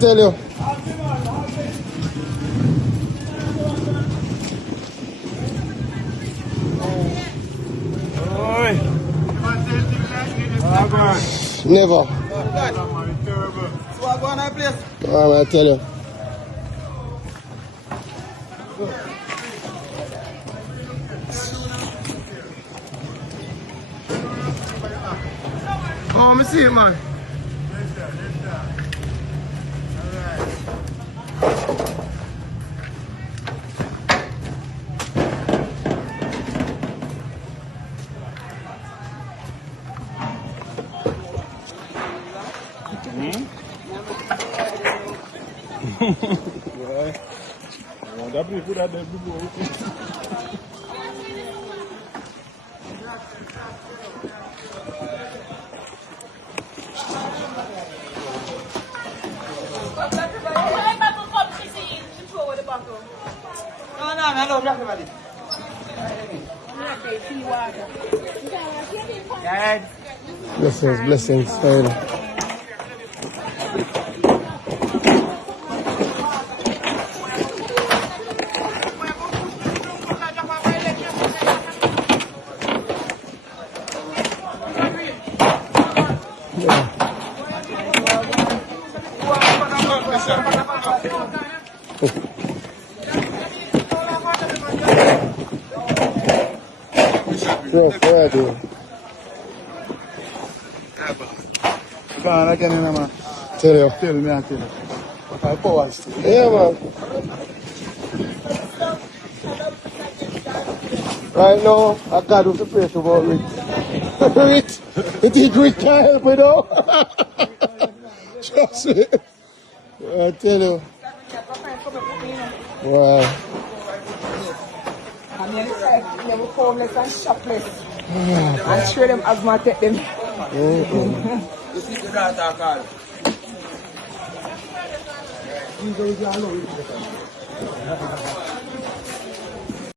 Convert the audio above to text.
tell you. Never. So I go on that place. I tell you. Oh, me see it, man. D'après vous, là, des Blessings, blessings. Sorry. Rough, yeah, dude. Go on again, man. Tell you. Tell me, I tell you. But I power still. Yeah, man. Right now, I can't do the praise about Rick. Rick, you think Rick can't help me though? Trust me. I tell you. Wow. And then they were homeless and shopless. And sure them asthma take them. You see the data card.